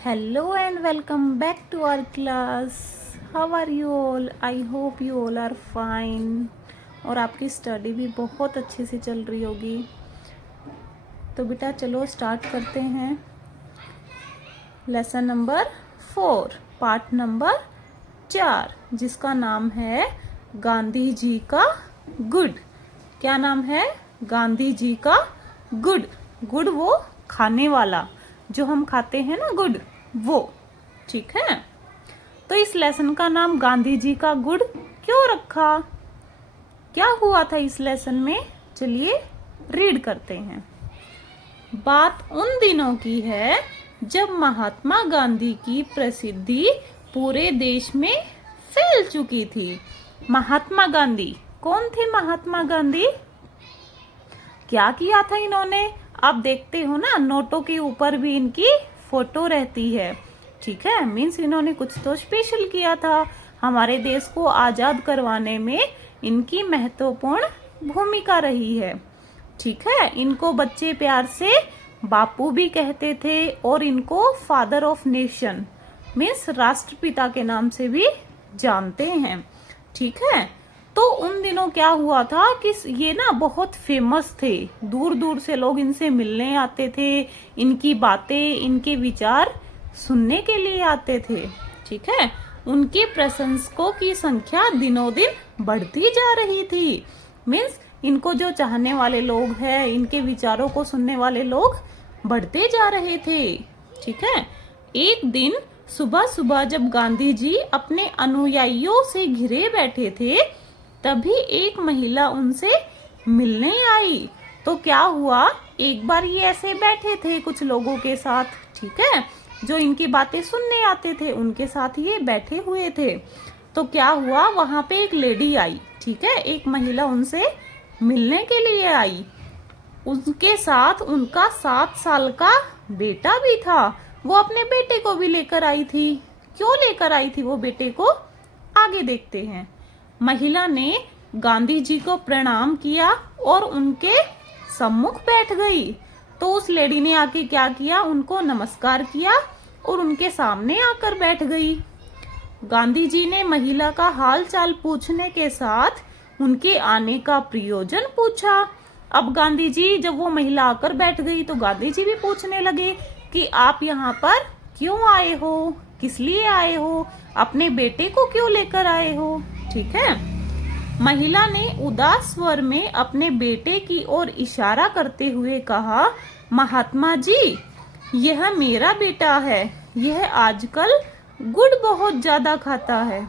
Hello and welcome back to our class. How are you all? I hope you all are fine. और आपकी study भी बहुत अच्छे से चल रही होगी। तो बेटा चलो स्टार्ट करते हैं। लेसन नंबर 4, पार्ट नंबर 4, जिसका नाम है गांधी जी का गुड। क्या नाम है? गांधी जी का गुड। गुड वो खाने वाला, जो हम खाते हैं ना, गुड वो। ठीक है, तो इस लेसन का नाम गांधी जी का गुड क्यों रखा? क्या हुआ था इस लेसन में? चलिए रीड करते हैं। बात उन दिनों की है जब महात्मा गांधी की प्रसिद्धि पूरे देश में फैल चुकी थी। महात्मा गांधी कौन थे? महात्मा गांधी क्या किया था इन्होंने? आप देखते हो ना, नोटों के ऊपर भी इनकी फोटो रहती है। ठीक है, मीन्स इन्होंने कुछ तो स्पेशल किया था। हमारे देश को आजाद करवाने में इनकी महत्वपूर्ण भूमिका रही है। ठीक है, इनको बच्चे प्यार से बापू भी कहते थे और इनको फादर ऑफ नेशन मीन्स राष्ट्रपिता के नाम से भी जानते हैं। ठीक है, तो उन दिनों क्या हुआ था कि ये ना बहुत फेमस थे। दूर दूर से लोग इनसे मिलने आते थे, इनकी बातें, इनके विचार सुनने के लिए आते थे। ठीक है, उनके प्रशंसकों की संख्या दिनों दिन बढ़ती जा रही थी। मीन्स इनको जो चाहने वाले लोग हैं, इनके विचारों को सुनने वाले लोग बढ़ते जा रहे थे। ठीक है, एक दिन सुबह सुबह जब गांधी जी अपने अनुयायियों से घिरे बैठे थे, तभी एक महिला उनसे मिलने आई। तो क्या हुआ, एक बार ये ऐसे बैठे थे कुछ लोगों के साथ, ठीक है, जो इनकी बातें सुनने आते थे, उनके साथ ये बैठे हुए थे। तो क्या हुआ, वहां पे एक लेडी आई। ठीक है, एक महिला उनसे मिलने के लिए आई। उनके साथ उनका 7 साल का बेटा भी था। वो अपने बेटे को भी लेकर आई थी। क्यों लेकर आई थी वो बेटे को? आगे देखते हैं। महिला ने गांधी जी को प्रणाम किया और उनके सम्मुख बैठ गई। तो उस लेडी ने आके क्या किया, उनको नमस्कार किया और उनके सामने आकर बैठ गई। गांधी जी ने महिला का हाल चाल पूछने के साथ उनके आने का प्रयोजन पूछा। अब गांधी जी, जब वो महिला आकर बैठ गई तो गांधी जी भी पूछने लगे कि आप यहाँ पर क्यों आए हो, किस लिए आए हो, अपने बेटे को क्यों लेकर आए हो। ठीक है, महिला ने उदास स्वर में अपने बेटे की ओर इशारा करते हुए कहा, महात्मा जी, यह मेरा बेटा है। यह आजकल गुड़ बहुत ज्यादा खाता है।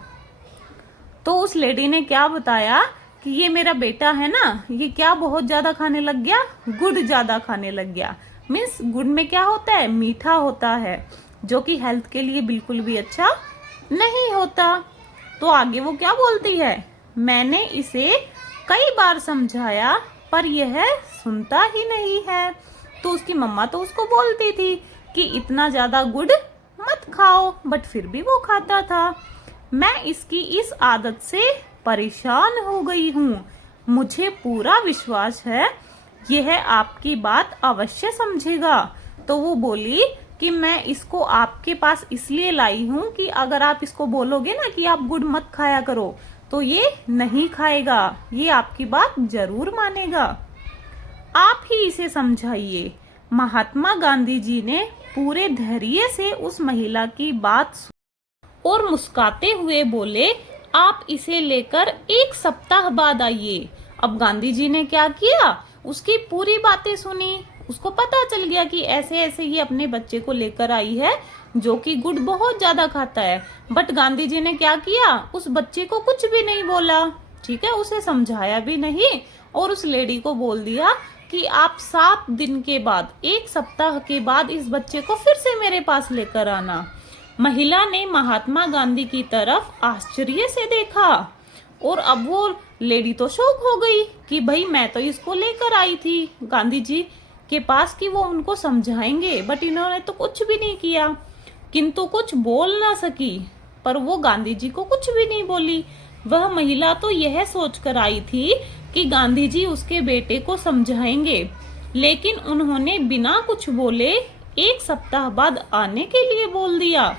तो उस लेडी ने क्या बताया कि ये मेरा बेटा है ना, ये क्या बहुत ज्यादा खाने लग गया? गुड़ ज्यादा खाने लग गया। मीन्स गुड़ में क्या होता है? मीठा होता है, जो कि हेल्थ के लिए बिल्कुल भी अच्छा नहीं होता। तो आगे वो क्या बोलती है, मैंने इसे कई बार समझाया पर यह सुनता ही नहीं है। तो उसकी मम्मा तो उसको बोलती थी कि इतना ज्यादा गुड़ मत खाओ, बट फिर भी वो खाता था। मैं इसकी इस आदत से परेशान हो गई हूँ। मुझे पूरा विश्वास है यह आपकी बात अवश्य समझेगा। तो वो बोली कि मैं इसको आपके पास इसलिए लाई हूँ कि अगर आप इसको बोलोगे ना कि आप गुड़ मत खाया करो, तो ये नहीं खाएगा, ये आपकी बात जरूर मानेगा। आप ही इसे समझाइए। महात्मा गांधी जी ने पूरे धैर्य से उस महिला की बात सुनी और मुस्कुराते हुए बोले, आप इसे लेकर 1 सप्ताह बाद आइए। अब गांधी जी ने क्या किया, उसकी पूरी बातें सुनी। उसको पता चल गया कि ऐसे ऐसे ये अपने बच्चे को लेकर आई है जो कि गुड़ बहुत ज्यादा खाता है। बट गांधी जी ने क्या किया, उस बच्चे को कुछ भी नहीं बोला। ठीक है, उसे समझाया भी नहीं और उस लेडी को बोल दिया कि आप 7 दिन के बाद, 1 सप्ताह के बाद इस बच्चे को फिर से मेरे पास लेकर आना। महिला ने महात्मा गांधी की तरफ आश्चर्य से देखा और अब वो लेडी तो शौक हो गई कि भाई मैं तो इसको लेकर आई थी गांधी जी के पास कि वो उनको समझाएंगे, बट इन्होंने तो कुछ भी नहीं किया। किंतु कुछ बोल ना सकी, पर वो गांधी जी को कुछ भी नहीं बोली। वह महिला तो यह सोचकर आई थी कि गांधी जी उसके बेटे को समझाएंगे, लेकिन उन्होंने बिना कुछ बोले 1 सप्ताह बाद आने के लिए बोल दिया।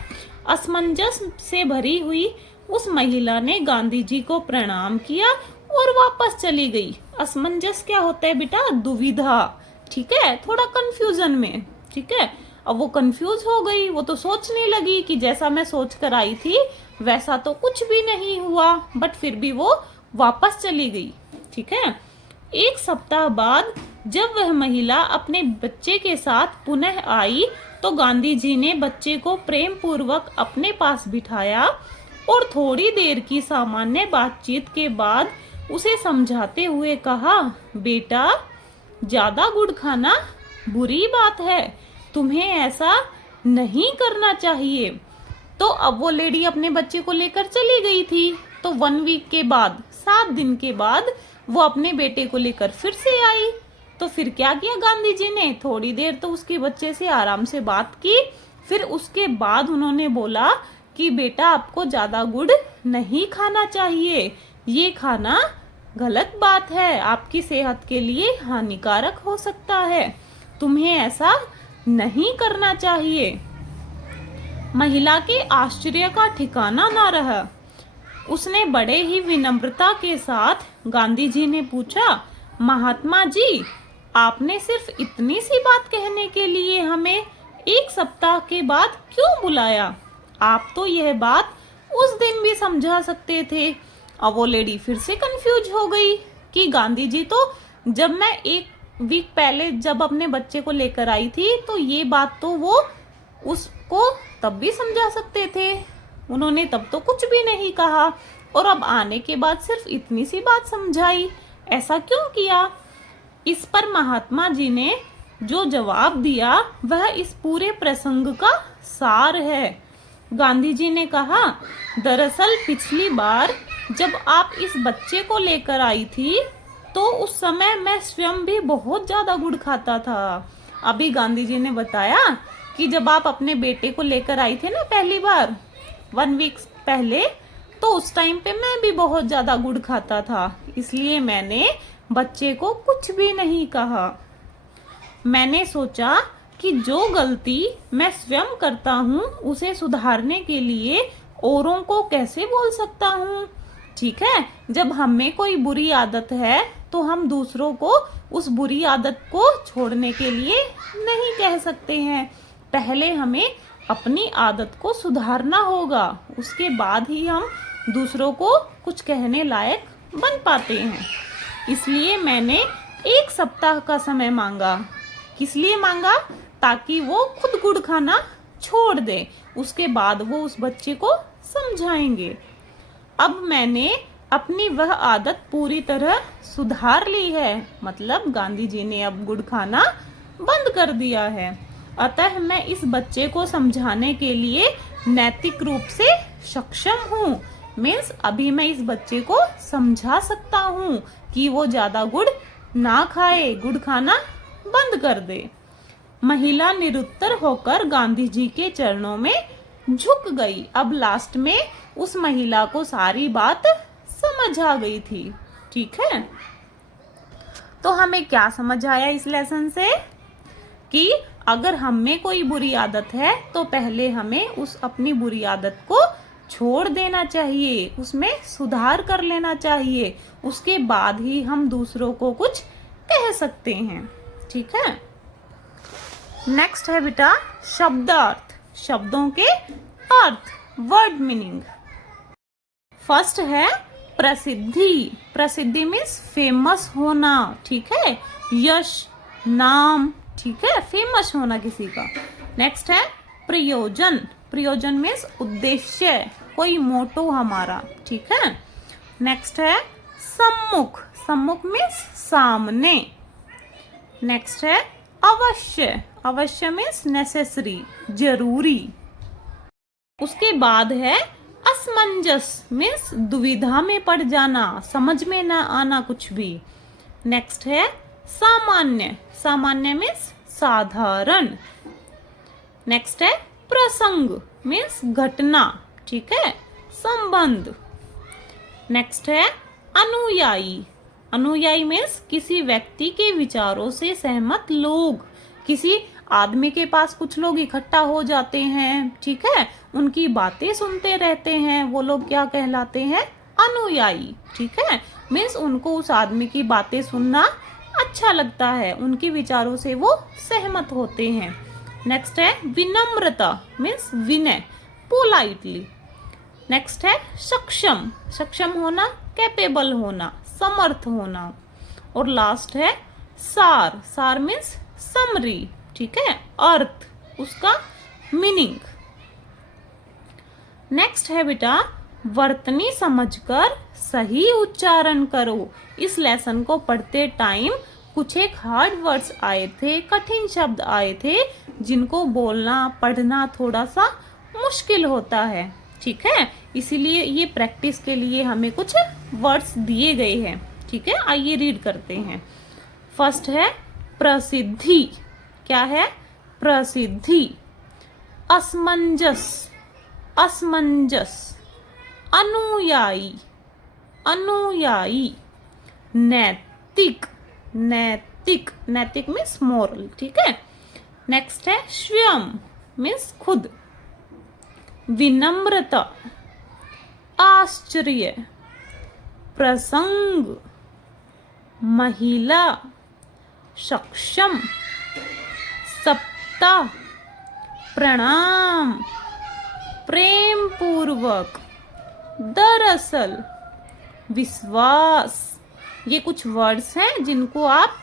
असमंजस से भरी हुई उस महिला ने गांधी जी को प्रणाम किया और वापस चली गई। असमंजस क्या होता है बेटा? दुविधा, ठीक है, थोड़ा कंफ्यूजन में, ठीक है। अब वो कंफ्यूज हो गई, वो तो सोचने लगी कि जैसा मैं सोच कर आई थी वैसा तो कुछ भी नहीं हुआ, बट फिर भी वो वापस चली गई, ठीक है। 1 सप्ताह बाद जब वह महिला अपने बच्चे के साथ पुनः आई तो गांधी जी ने बच्चे को प्रेम पूर्वक अपने पास बिठाया और थोड़ी देर की सामान्य बातचीत के बाद उसे समझाते हुए कहा, बेटा, ज्यादा गुड़ खाना बुरी बात है, तुम्हें ऐसा नहीं करना चाहिए। तो अब वो लेडी अपने बच्चे को लेकर चली गई थी। तो 1 वीक के बाद, 7 दिन के बाद वो अपने बेटे को लेकर फिर से आई। तो फिर क्या किया गांधी जी ने? थोड़ी देर तो उसके बच्चे से आराम से बात की, फिर उसके बाद उन्होंने बोला कि बेटा, आपको ज्यादा गुड़ नहीं खाना चाहिए, ये खाना गलत बात है, आपकी सेहत के लिए हानिकारक हो सकता है, तुम्हें ऐसा नहीं करना चाहिए। महिला के आश्चर्य का ठिकाना ना रहा। उसने बड़े ही विनम्रता के साथ गांधी जी ने पूछा, महात्मा जी, आपने सिर्फ इतनी सी बात कहने के लिए हमें 1 सप्ताह के बाद क्यों बुलाया? आप तो यह बात उस दिन भी समझा सकते थे। अब वो लेडी फिर से कंफ्यूज हो गई कि गांधी जी, तो जब मैं 1 वीक पहले जब अपने बच्चे को लेकर आई थी तो ये बात तो वो उसको तब भी समझा सकते थे, उन्होंने तब तो कुछ भी नहीं कहा, और अब आने के बाद सिर्फ इतनी सी बात समझाई, ऐसा क्यों किया? इस पर महात्मा जी ने जो जवाब दिया वह इस पूरे प्रसंग का सार है। गांधी जी ने कहा, दरअसल पिछली बार जब आप इस बच्चे को लेकर आई थी तो उस समय मैं स्वयं भी बहुत ज्यादा गुड़ खाता था। अभी गांधी जी ने बताया कि जब आप अपने बेटे को लेकर आई थे ना पहली बार 1 वीक पहले, तो उस टाइम पे मैं भी बहुत ज्यादा गुड़ खाता था, इसलिए मैंने बच्चे को कुछ भी नहीं कहा। मैंने सोचा कि जो गलती मैं स्वयं करता हूँ उसे सुधारने के लिए औरों को कैसे बोल सकता हूँ, ठीक है। जब हमें कोई बुरी आदत है तो हम दूसरों को उस बुरी आदत को छोड़ने के लिए नहीं कह सकते हैं, पहले हमें अपनी आदत को सुधारना होगा, उसके बाद ही हम दूसरों को कुछ कहने लायक बन पाते हैं। इसलिए मैंने 1 सप्ताह का समय मांगा। किस लिए मांगा? ताकि वो खुद गुड़ खाना छोड़ दे, उसके बाद वो उस बच्चे को समझाएंगे। अब मैंने अपनी वह आदत पूरी तरह सुधार ली है, मतलब गांधी जी ने अब गुड़ खाना बंद कर दिया है। अतः मैं इस बच्चे को समझाने के लिए नैतिक रूप से सक्षम हूँ। मीन्स अभी मैं इस बच्चे को समझा सकता हूँ कि वो ज्यादा गुड़ ना खाए, गुड़ खाना बंद कर दे। महिला निरुत्तर होकर गांधी जी के चरणों में झुक गई। अब लास्ट में उस महिला को सारी बात समझ आ गई थी, ठीक है। तो हमें क्या समझ आया इस लेसन से? कि अगर हमें कोई बुरी आदत है तो पहले हमें उस अपनी बुरी आदत को छोड़ देना चाहिए, उसमें सुधार कर लेना चाहिए, उसके बाद ही हम दूसरों को कुछ कह सकते हैं, ठीक है। नेक्स्ट है बेटा शब्दार्थ, शब्दों के अर्थ, वर्ड मीनिंग। फर्स्ट है प्रसिद्धि। प्रसिद्धि मीन्स फेमस होना, ठीक है, यश, नाम, ठीक है, फेमस होना किसी का। नेक्स्ट है प्रयोजन। प्रयोजन मीन्स उद्देश्य, कोई मोटो हमारा, ठीक है। नेक्स्ट है सम्मुख। सम्मुख मीन्स सामने। नेक्स्ट है अवश्य। अवश्य मीन्स नेसेसरी, जरूरी। उसके बाद है असमंजस मीन्स दुविधा में पड़ जाना, समझ में ना आना कुछ भी। नेक्स्ट है सामान्य। सामान्य मीन्स साधारण। नेक्स्ट है प्रसंग मीन्स घटना, ठीक है, संबंध। नेक्स्ट है अनुयायी। अनुयायी मीन्स किसी व्यक्ति के विचारों से सहमत लोग, किसी आदमी के पास कुछ लोग इकट्ठा हो जाते हैं, ठीक है, उनकी बातें सुनते रहते हैं, वो लोग क्या कहलाते हैं? अनुयायी, ठीक है। मीन्स उनको उस आदमी की बातें सुनना अच्छा लगता है, उनके विचारों से वो सहमत होते हैं। नेक्स्ट है विनम्रता, मीन्स विनय, पोलाइटली। नेक्स्ट है सक्षम, सक्षम होना, कैपेबल होना, समर्थ होना। और लास्ट है सार, सार मीन्स समरी, ठीक है, अर्थ, उसका मीनिंग। नेक्स्ट है बेटा वर्तनी समझकर सही उच्चारण करो। इस लेसन को पढ़ते टाइम कुछ एक हार्ड वर्ड्स आए थे, कठिन शब्द आए थे, जिनको बोलना पढ़ना थोड़ा सा मुश्किल होता है, ठीक है। इसीलिए ये प्रैक्टिस के लिए हमें कुछ वर्ड्स दिए गए हैं, ठीक है। आइए रीड करते हैं। फर्स्ट है प्रसिद्धि। क्या है? प्रसिद्धि। असमंजस, असमंजस। अनुयायी, अनुयायी। नैतिक, नैतिक, नैतिक मीन्स मोरल, ठीक है। नेक्स्ट है स्वयं मीन्स खुद। विनम्रता, आश्चर्य, प्रसंग, महिला, सक्षम, सप्ताह, प्रणाम, प्रेम पूर्वक, दरअसल, विश्वास। ये कुछ वर्ड्स हैं जिनको आप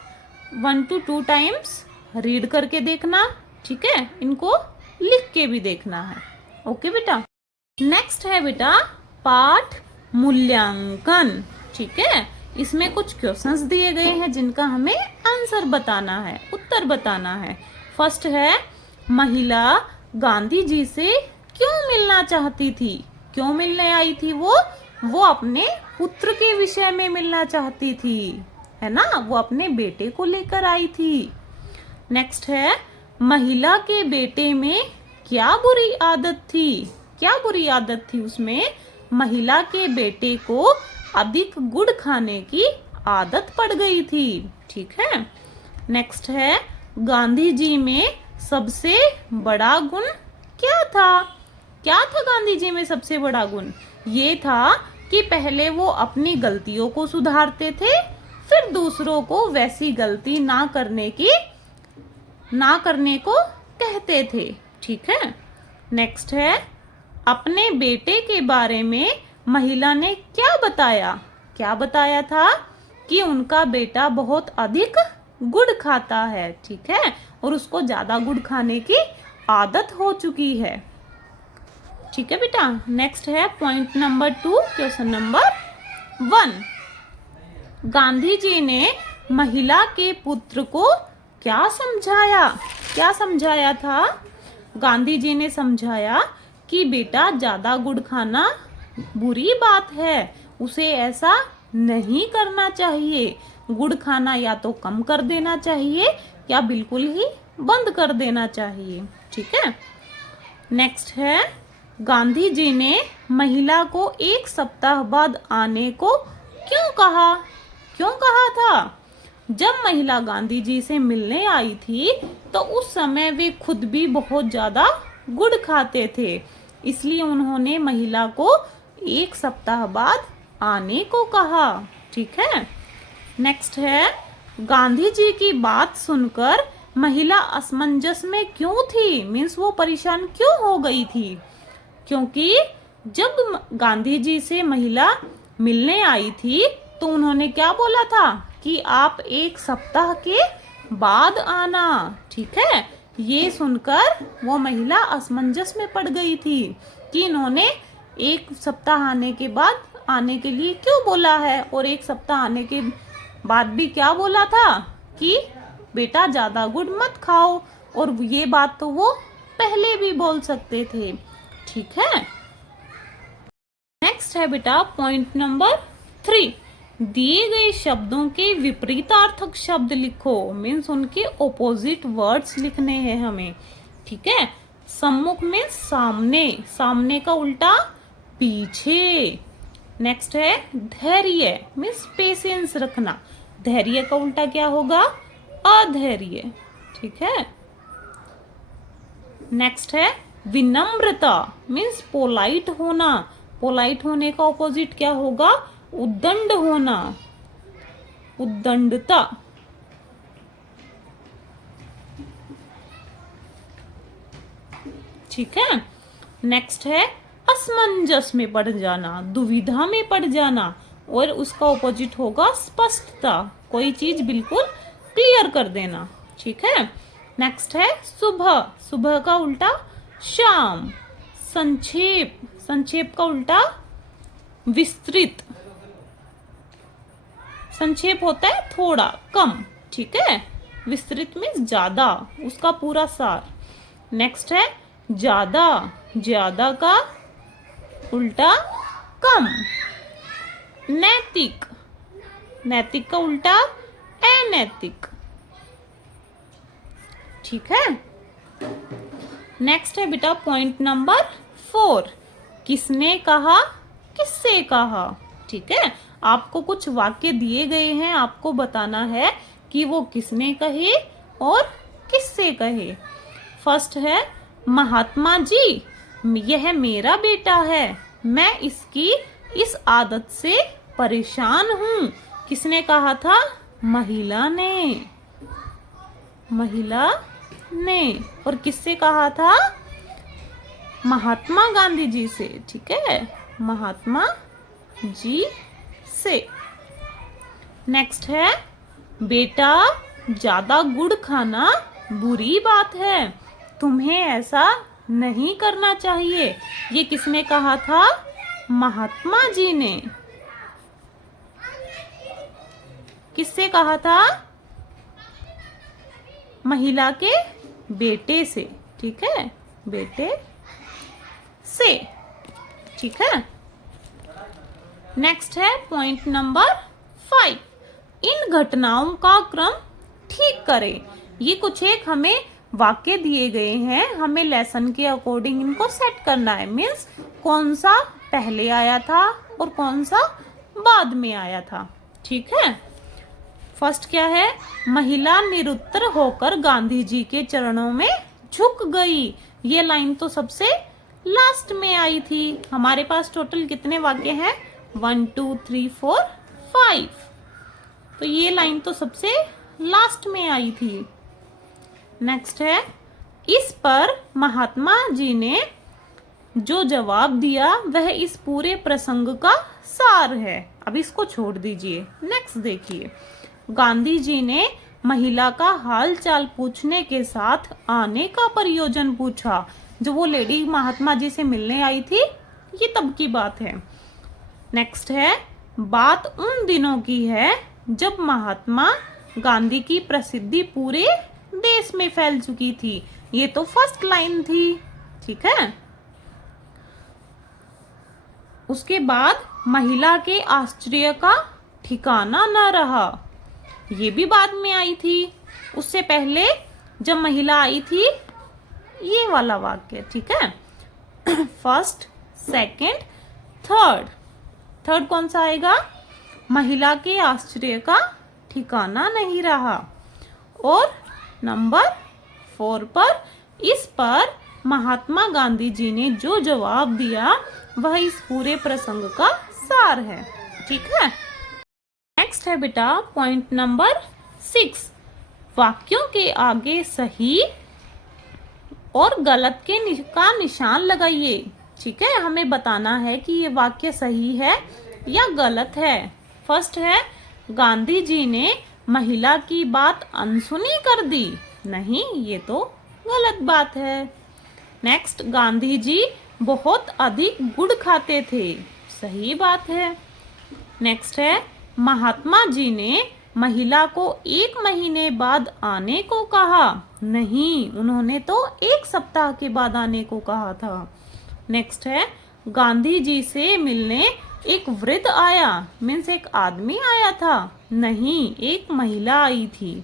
1 to 2 टाइम्स रीड करके देखना, ठीक है। इनको लिख के भी देखना है, ओके बेटा। नेक्स्ट है बेटा पाठ मूल्यांकन, ठीक है। इसमें कुछ क्वेश्चंस दिए गए हैं जिनका हमें आंसर बताना है, उत्तर बताना है। फर्स्ट है महिला गांधी जी से क्यों मिलना चाहती थी? क्यों मिलने आई थी वो अपने पुत्र के विषय में मिलना चाहती थी, है ना, वो अपने बेटे को लेकर आई थी। नेक्स्ट है महिला के बेटे में क्या बुरी आदत थी? क्या बुरी आदत थी उसमें? महिला के बेटे को अधिक गुड़ खाने की आदत पड़ गई थी, ठीक है। नेक्स्ट है गांधी जी में सबसे बड़ा गुण क्या था? क्या था गांधी जी में सबसे बड़ा गुण? ये था कि पहले वो अपनी गलतियों को सुधारते थे, फिर दूसरों को वैसी गलती ना करने को कहते थे, ठीक है। नेक्स्ट है अपने बेटे के बारे में महिला ने क्या बताया? क्या बताया था? कि उनका बेटा बहुत अधिक गुड़ खाता है, ठीक है, और उसको ज्यादा गुड़ खाने की आदत हो चुकी है, ठीक है बेटा। नेक्स्ट है point number 2, question number 1। Gandhi ji ने महिला के पुत्र को क्या समझाया? क्या समझाया था? गांधी जी ने समझाया कि बेटा ज्यादा गुड़ खाना बुरी बात है, उसे ऐसा नहीं करना चाहिए। गुड़ खाना या तो कम कर देना चाहिए या बिल्कुल ही बंद कर देना चाहिए, ठीक है। नेक्स्ट है गांधी जी ने महिला को 1 सप्ताह बाद आने को क्यों कहा? क्यों कहा था? जब महिला गांधी जी से मिलने आई थी तो उस समय वे खुद भी बहुत ज्यादा गुड़ खाते थे, इसलिए उन्होंने महिला को 1 सप्ताह बाद आने को कहा, ठीक है। नेक्स्ट है गांधी जी की बात सुनकर महिला असमंजस में क्यों थी? मीन्स वो परेशान क्यों हो गई थी? क्योंकि जब गांधी जी से महिला मिलने आई थी तो उन्होंने क्या बोला था कि आप 1 सप्ताह के बाद आना, ठीक है। ये सुनकर वो महिला असमंजस में पड़ गई थी कि इन्होंने 1 सप्ताह आने के बाद आने के लिए क्यों बोला है, और 1 सप्ताह आने के बाद भी क्या बोला था कि बेटा ज्यादा गुड़ मत खाओ, और ये बात तो वो पहले भी बोल सकते थे, ठीक है। नेक्स्ट है बेटा पॉइंट नंबर 3। दिए गए शब्दों के विपरीतार्थक शब्द लिखो, मीन्स उनके ऑपोजिट वर्ड्स लिखने हैं हमें, ठीक है। सम्मुख मीन्स सामने, सामने का उल्टा पीछे। नेक्स्ट है धैर्य मीन्स पेशेंस रखना, धैर्य का उल्टा क्या होगा? अधैर्य, ठीक है। नेक्स्ट है विनम्रता, मीन्स पोलाइट होना। पोलाइट होने का ऑपोजिट क्या होगा? उद्दंड होना, उद्दंडता। ठीक है। नेक्स्ट है असमंजस में पड़ जाना, दुविधा में पड़ जाना, और उसका ऑपोजिट होगा स्पष्टता, कोई चीज बिल्कुल क्लियर कर देना। ठीक है। नेक्स्ट है सुबह, सुबह का उल्टा शाम। संक्षेप, संक्षेप का उल्टा विस्तृत। संक्षेप होता है थोड़ा, कम। ठीक है। विस्तृत मीन्स ज्यादा, उसका पूरा सार। नेक्स्ट है ज्यादा, ज्यादा का उल्टा कम। नैतिक, नैतिक का उल्टा अनैतिक। ठीक है। नेक्स्ट है बेटा पॉइंट नंबर 4, किसने कहा, किससे कहा। ठीक है। आपको कुछ वाक्य दिए गए हैं, आपको बताना है कि वो किसने कहे और किससे कहे। फर्स्ट है महात्मा जी, यह मेरा बेटा है, मैं इसकी इस आदत से परेशान हूं। किसने कहा था? महिला ने, महिला ने। और किससे कहा था? महात्मा गांधी जी से। ठीक है, महात्मा जी से। नेक्स्ट है बेटा ज्यादा गुड़ खाना बुरी बात है, तुम्हें ऐसा नहीं करना चाहिए। ये किसने कहा था? महात्मा जी ने। किससे कहा था? महिला के बेटे से। ठीक है, बेटे से। ठीक है। नेक्स्ट है पॉइंट नंबर 5, इन घटनाओं का क्रम ठीक करें। ये कुछ एक हमें वाक्य दिए गए हैं, हमें लेसन के अकॉर्डिंग इनको सेट करना है। मीन्स कौन सा पहले आया था और कौन सा बाद में आया था। ठीक है। फर्स्ट क्या है? महिला निरुत्तर होकर गांधी जी के चरणों में झुक गई। ये लाइन तो सबसे लास्ट में आई थी। हमारे पास टोटल कितने वाक्य हैं? 1 2 3 4 5। तो ये लाइन तो सबसे लास्ट में आई थी। नेक्स्ट है इस पर महात्मा जी ने जो जवाब दिया वह इस पूरे प्रसंग का सार है। अब इसको छोड़ दीजिए। नेक्स्ट देखिए, गांधी जी ने महिला का हाल चाल पूछने के साथ आने का प्रयोजन पूछा। जो वो लेडी महात्मा जी से मिलने आई थी, ये तब की बात है। नेक्स्ट है बात उन दिनों की है जब महात्मा गांधी की प्रसिद्धि पूरे देश में फैल चुकी थी। ये तो फर्स्ट लाइन थी। ठीक है। उसके बाद महिला के आश्चर्य का ठिकाना न रहा, ये भी बाद में आई थी। उससे पहले जब महिला आई थी, ये वाला वाक्य। ठीक है। First, second, third. थर्ड कौन सा आएगा? महिला के आश्चर्य का ठिकाना नहीं रहा। और नंबर 4 पर इस पर महात्मा गांधी जी ने जो जवाब दिया वह इस पूरे प्रसंग का सार है। ठीक है। नेक्स्ट है बेटा पॉइंट नंबर 6, वाक्यों के आगे सही और गलत का निशान लगाइए। ठीक है, हमें बताना है कि ये वाक्य सही है या गलत है। फर्स्ट है गांधी जी ने महिला की बात अनसुनी कर दी। नहीं, ये तो गलत बात है। नेक्स्ट, गांधी जी बहुत अधिक गुड़ खाते थे। सही बात है। नेक्स्ट है महात्मा जी ने महिला को 1 महीने बाद आने को कहा। नहीं, उन्होंने तो 1 सप्ताह के बाद आने को कहा था। नेक्स्ट है गांधी जी से मिलने एक वृद्ध आया, मीन्स एक आदमी आया था। नहीं, एक महिला आई थी।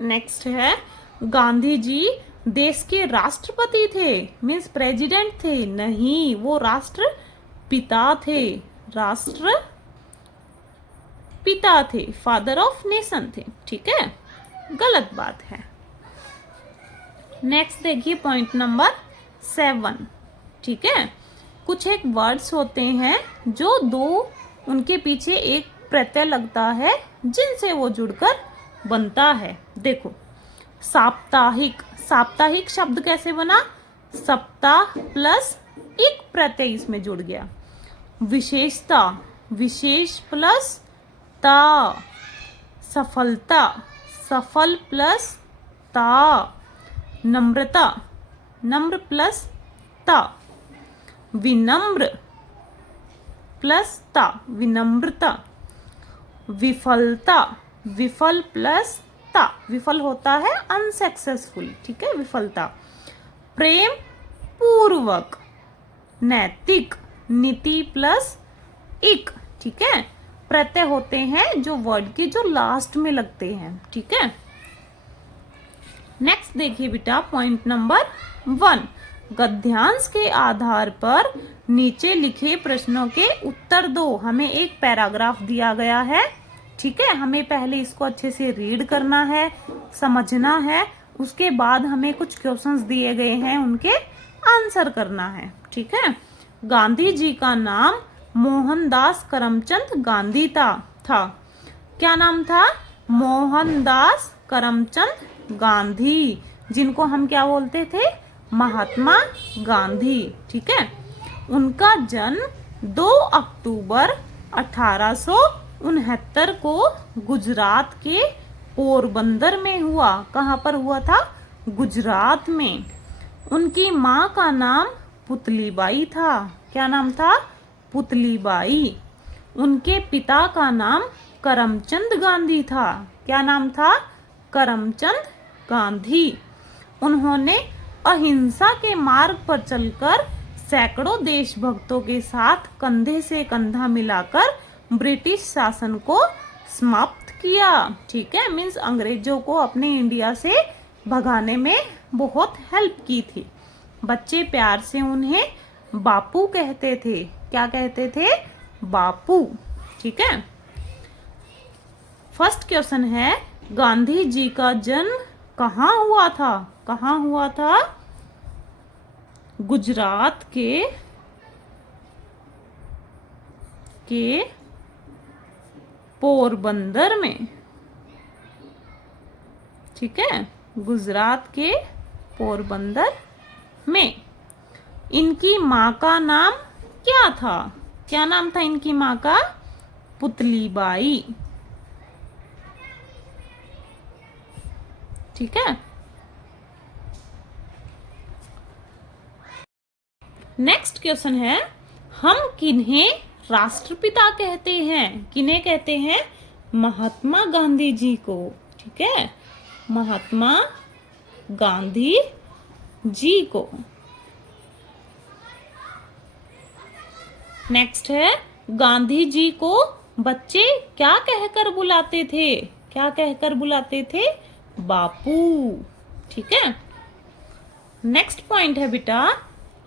नेक्स्ट है गांधी जी देश के राष्ट्रपति थे, मीन्स प्रेसिडेंट थे। नहीं, वो राष्ट्रपिता थे। राष्ट्र पिता थे, फादर ऑफ नेशन थे। ठीक है, गलत बात है। नेक्स्ट देखिए पॉइंट नंबर 7, ठीक है। कुछ एक वर्ड्स होते हैं जो दो उनके पीछे एक प्रत्यय लगता है जिनसे वो जुड़कर बनता है। देखो साप्ताहिक, साप्ताहिक शब्द कैसे बना, सप्ताह प्लस एक प्रत्यय इसमें जुड़ गया। विशेषता, विशेष प्लस ता। सफलता, सफल प्लस ता। नम्रता, नम्र प्लस ता। विनम्र प्लस ता, विनम्रता। विफलता, विफल प्लस ता, विफल होता है अनसक्सेसफुल, ठीक है, विफलता। प्रेम पूर्वक, नैतिक, नीति प्लस इक, ठीक है। प्रत्यय होते हैं जो वर्ड के जो लास्ट में लगते हैं, ठीक है। नेक्स्ट देखिए बेटा पॉइंट नंबर 1, गद्यांश के आधार पर नीचे लिखे प्रश्नों के उत्तर दो। हमें एक पैराग्राफ दिया गया है, ठीक है। हमें पहले इसको अच्छे से रीड करना है, समझना है, उसके बाद हमें कुछ क्वेश्चंस दिए गए हैं, उनके आंसर करना है, ठीक है। गांधी जी का नाम मोहनदास करमचंद गांधी था। क्या नाम था, मोहनदास करमचंद गांधी, जिनको हम क्या बोलते थे, महात्मा गांधी, ठीक है। उनका जन्म 2 अक्टूबर 1869 को गुजरात के पोरबंदर में हुआ। कहाँ पर हुआ था, गुजरात में। उनकी माँ का नाम पुतलीबाई था। क्या नाम था, पुतलीबाई। उनके पिता का नाम करमचंद गांधी था। क्या नाम था, करमचंद गांधी। उन्होंने अहिंसा के मार्ग पर चलकर सैकड़ों देशभक्तों के साथ कंधे से कंधा मिलाकर ब्रिटिश शासन को समाप्त किया, ठीक है। मीन्स अंग्रेजों को अपने इंडिया से भगाने में बहुत हेल्प की थी। बच्चे प्यार से उन्हें बापू कहते थे। क्या कहते थे, बापू, ठीक है। फर्स्ट क्वेश्चन है, गांधी जी का जन्म कहाँ हुआ था, कहाँ हुआ था, गुजरात के पोरबंदर में, ठीक है, गुजरात के पोरबंदर में। इनकी माँ का नाम क्या था, क्या नाम था इनकी माँ का, पुतलीबाई, ठीक है। नेक्स्ट क्वेश्चन है, हम किन्हें राष्ट्रपिता कहते हैं, किन्हें कहते हैं, महात्मा गांधी जी को, ठीक है, महात्मा गांधी जी को। नेक्स्ट है, गांधी जी को बच्चे क्या कहकर बुलाते थे, क्या कहकर बुलाते थे, बापू, ठीक है। नेक्स्ट पॉइंट है बेटा,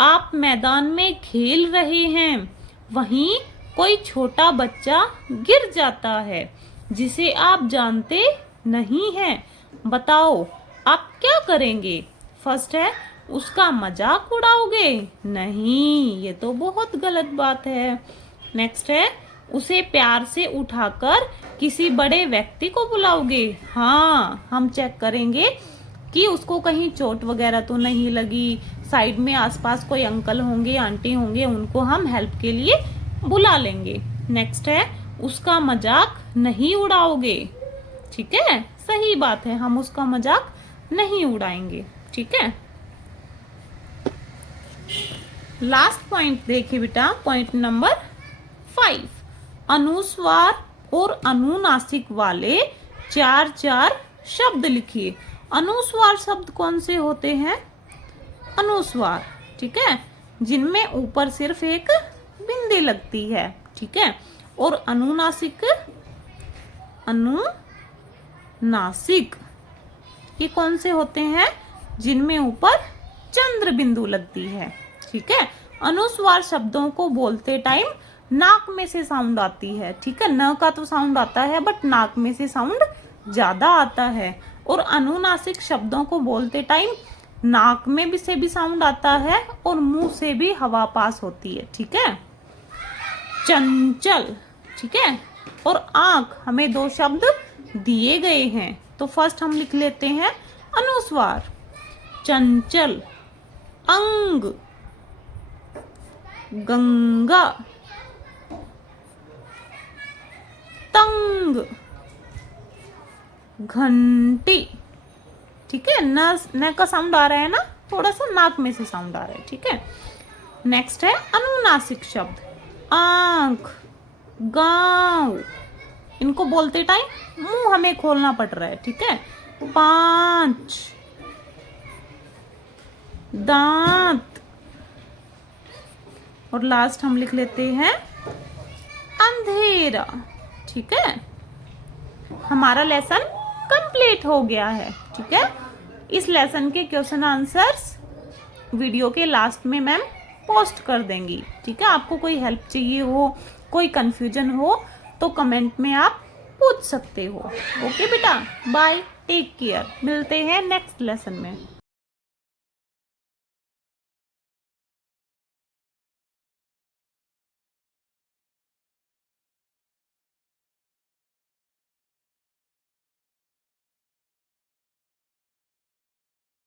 आप मैदान में खेल रहे हैं, वहीं कोई छोटा बच्चा गिर जाता है जिसे आप जानते नहीं हैं, बताओ आप क्या करेंगे। फर्स्ट है, उसका मजाक उड़ाओगे, नहीं, ये तो बहुत गलत बात है। नेक्स्ट है, उसे प्यार से उठाकर किसी बड़े व्यक्ति को बुलाओगे, हाँ, हम चेक करेंगे कि उसको कहीं चोट वगैरह तो नहीं लगी, साइड में आसपास कोई अंकल होंगे, आंटी होंगे, उनको हम हेल्प के लिए बुला लेंगे। नेक्स्ट है, उसका मजाक नहीं उड़ाओगे, ठीक है, सही बात है, हम उसका मजाक नहीं उड़ाएंगे, ठीक है। लास्ट पॉइंट देखिए बेटा, पॉइंट नंबर 5, अनुस्वार और अनुनासिक वाले 4 शब्द लिखिए। अनुस्वार शब्द कौन से होते हैं, अनुस्वार, ठीक है, जिनमें ऊपर सिर्फ एक बिंदी लगती है, ठीक है। और अनुनासिक, अनुनासिक ये कौन से होते हैं, जिनमें ऊपर चंद्र बिंदु लगती है, ठीक है। अनुस्वार शब्दों को बोलते टाइम नाक में से साउंड आती है, ठीक है, न का तो साउंड आता है बट नाक में से साउंड ज्यादा आता है। और अनुनासिक शब्दों को बोलते टाइम नाक में भी से भी साउंड आता है और मुंह से भी हवा पास होती है, ठीक है। चंचल, ठीक है। और आंख, हमें दो शब्द दिए गए हैं, तो फर्स्ट हम लिख लेते हैं अनुस्वार। चंचल, अंग, गंगा, तंग, घंटी, ठीक है। न का साउंड आ रहा है ना, थोड़ा सा नाक में से साउंड आ रहा है, ठीक है। नेक्स्ट है अनुनासिक शब्द। आंख, गांव, इनको बोलते टाइम मुंह हमें खोलना पड़ रहा है, ठीक है। पांच, दांत, और लास्ट हम लिख लेते हैं अंधेरा, ठीक है। हमारा लेसन कंप्लीट हो गया है, ठीक है। इस लेसन के क्वेश्चन आंसर्स वीडियो के लास्ट में मैम पोस्ट कर देंगी, ठीक है। आपको कोई हेल्प चाहिए हो, कोई कंफ्यूजन हो तो कमेंट में आप पूछ सकते हो। ओके बेटा, बाय, टेक केयर, मिलते हैं नेक्स्ट लेसन में।